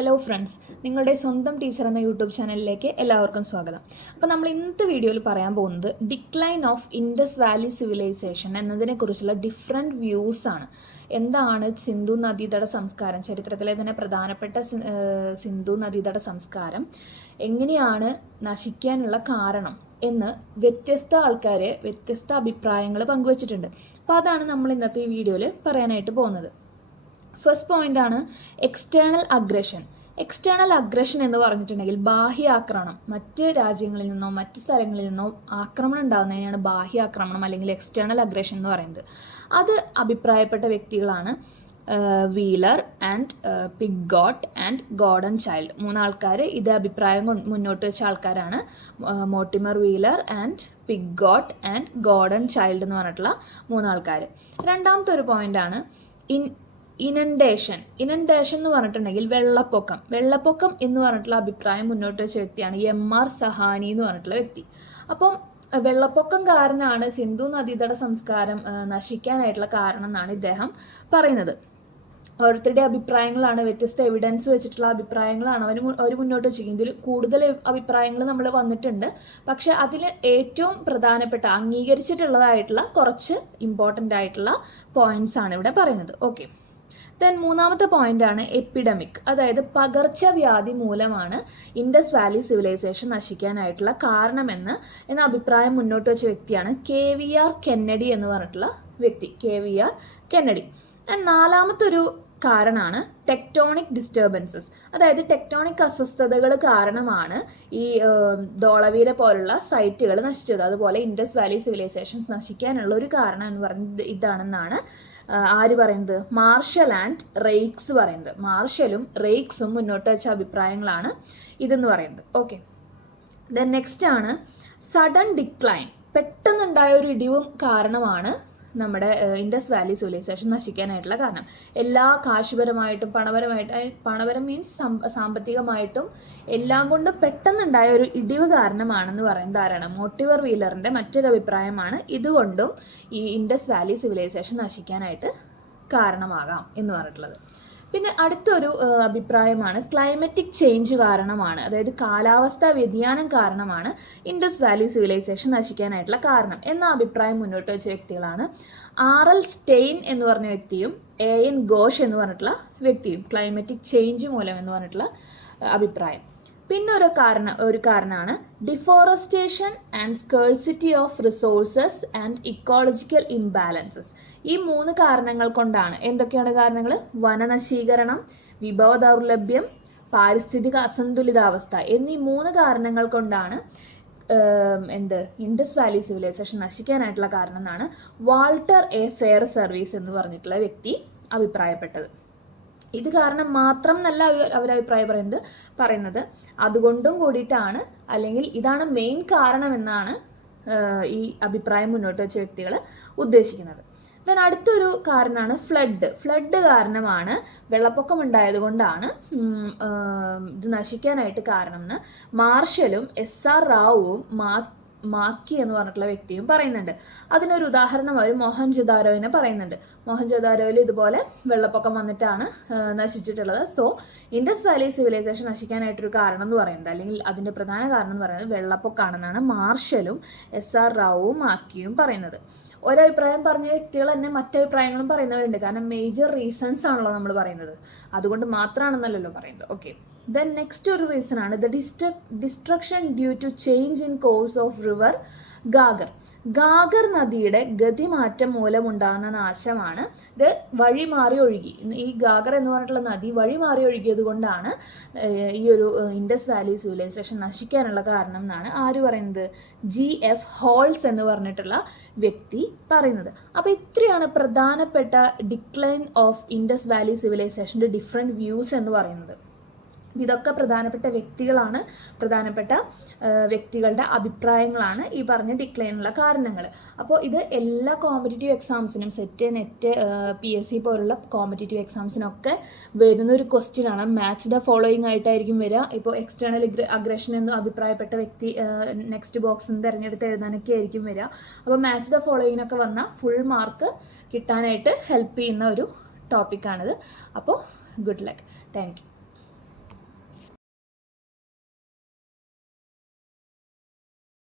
Hello friends, നിങ്ങളുടെ സ്വന്തം teacher എന്ന യൂട്യൂബ് ചാനലിലേക്ക് എല്ലാവർക്കും സ്വാഗതം. അപ്പോൾ നമ്മൾ ഇന്നത്തെ വീഡിയോയിൽ പറയാൻ പോകുന്നത് decline of Indus valley civilisation എന്നതിനെക്കുറിച്ചുള്ള ഡിഫറെൻറ്റ് വ്യൂസ് ആണ്. എന്താണ് സിന്ധു നദീതട സംസ്കാരം, ചരിത്രത്തിലെ തന്നെ പ്രധാനപ്പെട്ട സിന്ധു നദീതട സംസ്കാരം എങ്ങനെയാണ് നശിക്കാനുള്ള കാരണം എന്ന് വ്യത്യസ്ത ആൾക്കാർ വ്യത്യസ്ത അഭിപ്രായങ്ങൾ പങ്കുവച്ചിട്ടുണ്ട്. അപ്പോൾ അതാണ് നമ്മൾ ഇന്നത്തെ ഈ വീഡിയോയിൽ പറയാനായിട്ട് പോകുന്നത്. ഫസ്റ്റ് പോയിന്റ് ആണ് എക്സ്റ്റേണൽ അഗ്രഷൻ. എക്സ്റ്റേണൽ അഗ്രഷൻ എന്ന് പറഞ്ഞിട്ടുണ്ടെങ്കിൽ ബാഹ്യാക്രമണം, മറ്റ് രാജ്യങ്ങളിൽ നിന്നോ മറ്റ് സ്ഥലങ്ങളിൽ നിന്നോ ആക്രമണം ഉണ്ടാകുന്നതിനാണ് ബാഹ്യാക്രമണം അല്ലെങ്കിൽ എക്സ്റ്റേണൽ അഗ്രഷൻ എന്ന് പറയുന്നത്. അത് അഭിപ്രായപ്പെട്ട വ്യക്തികളാണ് Wheeler and Piggott and Gordon Childe. മൂന്നാൾക്കാർ ഇത് അഭിപ്രായം മുന്നോട്ട് വെച്ച ആൾക്കാരാണ്. Mortimer Wheeler and Piggott and Gordon Childe എന്ന് പറഞ്ഞിട്ടുള്ള മൂന്നാൾക്കാർ. രണ്ടാമത്തെ ഒരു പോയിന്റാണ് ഇനൻഡേഷൻ എന്ന് പറഞ്ഞിട്ടുണ്ടെങ്കിൽ വെള്ളപ്പൊക്കം എന്ന് പറഞ്ഞിട്ടുള്ള അഭിപ്രായം മുന്നോട്ട് വെച്ച വ്യക്തിയാണ് MR സഹാനി എന്ന് പറഞ്ഞിട്ടുള്ള വ്യക്തി. അപ്പം വെള്ളപ്പൊക്കം കാരണമാണ് സിന്ധു നദീതട സംസ്കാരം നശിക്കാനായിട്ടുള്ള കാരണം എന്നാണ് ഇദ്ദേഹം പറയുന്നത്. ഓരോരുത്തരുടെ അഭിപ്രായങ്ങളാണ്, വ്യത്യസ്ത എവിഡൻസ് വെച്ചിട്ടുള്ള അഭിപ്രായങ്ങളാണ് അവർ മുന്നോട്ട് വെച്ചിരിക്കുന്നത്. ഇതിൽ കൂടുതൽ അഭിപ്രായങ്ങൾ നമ്മൾ വന്നിട്ടുണ്ട്, പക്ഷെ അതിൽ ഏറ്റവും പ്രധാനപ്പെട്ട അംഗീകരിച്ചിട്ടുള്ളതായിട്ടുള്ള കുറച്ച് ഇമ്പോർട്ടൻ്റ് ആയിട്ടുള്ള പോയിന്റ്സ് ആണ് ഇവിടെ പറയുന്നത്. ഓക്കെ, ദെൻ മൂന്നാമത്തെ പോയിന്റ് ആണ് എപ്പിഡമിക്, അതായത് പകർച്ചവ്യാധി മൂലമാണ് ഇൻഡസ് വാലി സിവിലൈസേഷൻ നശിക്കാനായിട്ടുള്ള കാരണമെന്ന അഭിപ്രായം മുന്നോട്ട് വെച്ച വ്യക്തിയാണ് KVR കെന്നഡി എന്ന് പറഞ്ഞിട്ടുള്ള വ്യക്തി. KVR Kennedy. നാലാമത്തെ ഒരു കാരണമാണ് ടെക്ടോണിക് ഡിസ്റ്റർബൻസസ്, അതായത് ടെക്ടോണിക് അസ്വസ്ഥതകൾ കാരണമാണ് ഈ ധോളവീര പോലുള്ള സൈറ്റുകൾ നശിച്ചത്. അതുപോലെ ഇൻഡസ് വാലി സിവിലൈസേഷൻസ് നശിക്കാനുള്ള ഒരു കാരണം എന്ന് പറയുന്നത് ഇതാണെന്നാണ് ആര് പറയുന്നത്? മാർഷൽ ആൻഡ് റെയ്ക്സ് പറയുന്നത്. മാർഷലും റെയ്ക്സും മുന്നോട്ട് വെച്ച അഭിപ്രായങ്ങളാണ് ഇതെന്ന് പറയുന്നത്. ഓക്കെ, ദെൻ നെക്സ്റ്റ് ആണ് സഡൻ ഡിക്ലൈൻ. പെട്ടെന്നുണ്ടായ ഒരു ഇടിവും കാരണമാണ് നമ്മുടെ ഇൻഡസ് വാലി സിവിലൈസേഷൻ നശിക്കാനായിട്ടുള്ള കാരണം. എല്ലാ കാശുപരമായിട്ടും പണപരം മീൻസ് സാമ്പത്തികമായിട്ടും എല്ലാം കൊണ്ടും പെട്ടെന്നുണ്ടായ ഒരു ഇടിവ് കാരണമാണെന്ന് പറയുന്നത് ആരാണ്? മോർട്ടിമർ വീലറിന്റെ മറ്റൊരു അഭിപ്രായമാണ് ഇതുകൊണ്ടും ഈ ഇൻഡസ് വാലി സിവിലൈസേഷൻ നശിക്കാനായിട്ട് കാരണമാകാം എന്ന് പറഞ്ഞിട്ടുള്ളത്. പിന്നെ അടുത്തൊരു അഭിപ്രായമാണ് ക്ലൈമറ്റിക് ചേഞ്ച് കാരണമാണ്, അതായത് കാലാവസ്ഥാ വ്യതിയാനം കാരണമാണ് ഇൻഡസ് വാലി സിവിലൈസേഷൻ നശിക്കാനായിട്ടുള്ള കാരണം എന്ന അഭിപ്രായം മുന്നോട്ട് വെച്ച വ്യക്തികളാണ് RL സ്റ്റെയിൻ എന്ന് പറഞ്ഞ വ്യക്തിയും AN ഘോഷ് എന്ന് പറഞ്ഞിട്ടുള്ള വ്യക്തിയും. ക്ലൈമറ്റിക് ചേഞ്ച് മൂലം എന്ന് പറഞ്ഞിട്ടുള്ള അഭിപ്രായം. പിന്നെ ഒരു കാരണമാണ് deforestation and scarcity of resources and ecological imbalances. ഈ മൂന്ന് കാരണങ്ങൾ കൊണ്ടാണ്. എന്തൊക്കെയാണ് കാരണങ്ങൾ? വനനശീകരണം, വിഭവ ദൗർലഭ്യം, പാരിസ്ഥിതിക അസന്തുലിതാവസ്ഥ എന്നീ മൂന്ന് കാരണങ്ങൾ കൊണ്ടാണ് ഇൻഡസ് വാലി സിവിലൈസേഷൻ നശിക്കാനായിട്ടുള്ള കാരണം എന്നാണ് വാൾട്ടർ A ഫെയർ സർവീസ് എന്ന് പറഞ്ഞിട്ടുള്ള വ്യക്തി അഭിപ്രായപ്പെട്ടത്. ഇത് കാരണം മാത്രം എന്നല്ല അവർ അഭിപ്രായം പറയുന്നത്, അതുകൊണ്ടും കൂടിയിട്ടാണ്, അല്ലെങ്കിൽ ഇതാണ് മെയിൻ കാരണം എന്നാണ് ഈ അഭിപ്രായം മുന്നോട്ട് വെച്ച വ്യക്തികൾ ഉദ്ദേശിക്കുന്നത്. ദെൻ അടുത്തൊരു കാരണമാണ് ഫ്ലഡ് കാരണമാണ്, വെള്ളപ്പൊക്കം ഉണ്ടായത് കൊണ്ടാണ് ഇത് നശിക്കാനായിട്ട് കാരണം എന്ന് മാർഷലും SR റാവുവും മാക്കി എന്ന് പറഞ്ഞിട്ടുള്ള വ്യക്തിയും പറയുന്നുണ്ട്. അതിനൊരു ഉദാഹരണം അവർ മോഹൻജൊദാരോവിനെ പറയുന്നുണ്ട്. മോഹൻജൊദാരോയിൽ ഇതുപോലെ വെള്ളപ്പൊക്കം വന്നിട്ടാണ് നശിച്ചിട്ടുള്ളത്. സോ ഇൻഡസ് വാലി സിവിലൈസേഷൻ നശിക്കാനായിട്ടൊരു കാരണം എന്ന് പറയുന്നത്, അല്ലെങ്കിൽ അതിൻ്റെ പ്രധാന കാരണം എന്ന് പറയുന്നത് വെള്ളപ്പൊക്കമാണെന്നാണ് മാർഷലും SR റാവുവും മാക്കിയും പറയുന്നത്. ഒരഭിപ്രായം പറഞ്ഞ വ്യക്തികൾ തന്നെ മറ്റഭിപ്രായങ്ങളും പറയുന്നവരുണ്ട്. കാരണം മേജർ റീസൺസ് ആണല്ലോ നമ്മൾ പറയുന്നത്, അതുകൊണ്ട് മാത്രമാണെന്നല്ലോ പറയുന്നത്. ഓക്കെ, ദെൻ നെക്സ്റ്റ് ഒരു റീസൺ ആണ് destruction due to change in course of river Ghaggar നദിയുടെ ഗതിമാറ്റം മൂലമുണ്ടാകുന്ന നാശമാണ്. ഇത് വഴി മാറി ഒഴുകി, ഈ ഗാഗർ എന്ന് പറഞ്ഞിട്ടുള്ള നദി വഴി മാറി ഒഴുകിയത് കൊണ്ടാണ് ഈ ഒരു ഇൻഡസ് വാലി സിവിലൈസേഷൻ നശിക്കാനുള്ള കാരണം എന്നാണ് ആര് പറയുന്നത്? GF ഹോൾസ് എന്ന് പറഞ്ഞിട്ടുള്ള വ്യക്തി പറയുന്നത്. അപ്പോൾ ഇത്രയാണ് പ്രധാനപ്പെട്ട ഡിക്ലൈൻ ഓഫ് ഇൻഡസ് വാലി സിവിലൈസേഷൻ്റെ ഡിഫറെൻറ്റ് വ്യൂസ് എന്ന് പറയുന്നത്. ഇതൊക്കെ പ്രധാനപ്പെട്ട വ്യക്തികളുടെ അഭിപ്രായങ്ങളാണ് ഈ പറഞ്ഞ ഡിക്ലൈനുള്ള കാരണങ്ങൾ. അപ്പോൾ ഇത് എല്ലാ കോമ്പറ്റേറ്റീവ് എക്സാംസിനും, സെറ്റ്, നെറ്റ്, PSC പോലുള്ള കോമ്പറ്റേറ്റീവ് എക്സാംസിനൊക്കെ വരുന്ന ഒരു ക്വസ്റ്റ്യൻ ആണ്. മാച്ച് ദ ഫോളോയിങ് ആയിട്ടായിരിക്കും വരിക. ഇപ്പോൾ എക്സ്റ്റേണൽ അഗ്രഷൻ എന്ന് അഭിപ്രായപ്പെട്ട വ്യക്തി നെക്സ്റ്റ് ബോക്സിൽ നിന്ന് തിരഞ്ഞെടുത്ത് എഴുതാനൊക്കെ ആയിരിക്കും വരിക. അപ്പോൾ മാച്ച് ദ ഫോളോയിങ്ങിനൊക്കെ വന്നാൽ ഫുൾ മാർക്ക് കിട്ടാനായിട്ട് ഹെൽപ്പ് ചെയ്യുന്ന ഒരു ടോപ്പിക്കാണിത്. അപ്പോൾ ഗുഡ് ലക്ക്. Thank you.